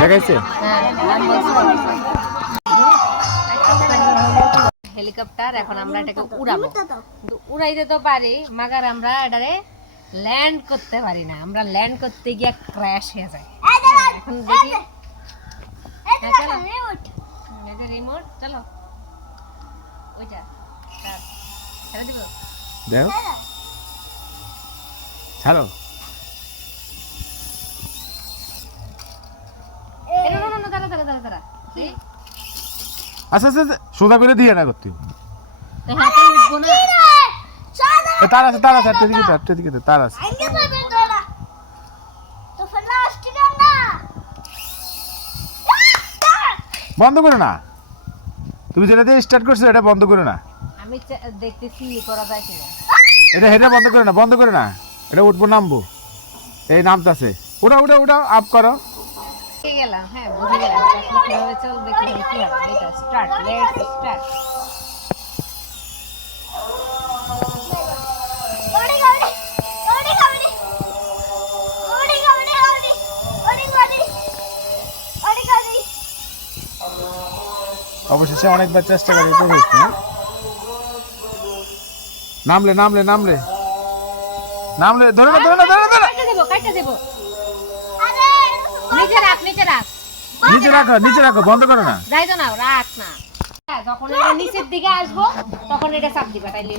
দেখাইছে? হেলিকপ্টার এখন আমরা এটাকে উড়াবো। কিন্তু উড়াইতে তো পারি মাগার আমরা এটারে ল্যান্ড করতে পারি না। আমরা ল্যান্ড করতে গিয়ে ক্র্যাশ হয়ে যায় এখন দেখি। রিমোট চলো। ওইটা start. দিব? দেখো ছাড়ো? আচ্ছা আচ্ছা সোজা করে দিয়ে না করতে। তার আছে তার আছে দিকে তো, দিকে তার আছে। বন্ধ করো না। তুমি যেটা দিয়ে স্টার্ট করছ এটা বন্ধ করো না। আমি দেখতেছি করা যায় কিনা। এটা হেডে বন্ধ করে না বন্ধ করে না। এটা উঠবো নামবো এই নামতাছে ওটা ওটা ওটা আপ করো পেয়ে গেলাম হ্যাঁ বুঝে গেলাম এটা আসলে কিভাবে চলবে কিভাবে কি হবে এটা স্টার্ট লেটস স্টার্ট অবশেষে অনেকবার চেষ্টা করে প্রবেশ হ্যাঁ? নামলে নামলে নামলে নামলে ধরে না ধরে না ধরে না ধরে না। কাটতে দেবো কাটতে দেবো। নিচে রাখ নিচে রাখ। নিচে রাখো নিচে রাখো বন্ধ করো না। যাই তো না রাখ না। হ্যাঁ, যখন এটা নিচের দিকে আসব তখন এটা চাপ দিবা তাইলে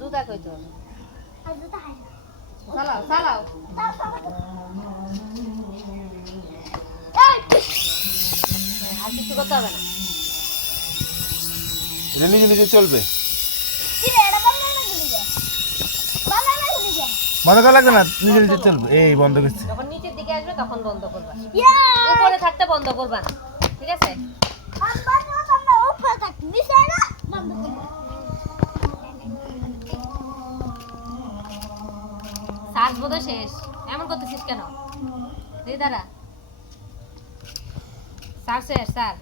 জুতা কই তো চালাও চালাও। হ্যাঁ, আর কিছু করতে হবে না। নিজে নিজে চলবে। বন্ধ করা লাগবে না? নিজে নিজে চলবে। এই বন্ধ করছে। যখন নিচের দিকে আসবে তখন বন্ধ করবা। উপরে থাকতে বন্ধ করবা না। ঠিক আছে? শ্বাস শেষ। এমন করতেছিস কেন? দাঁড়া। স্যার শেষ স্যার।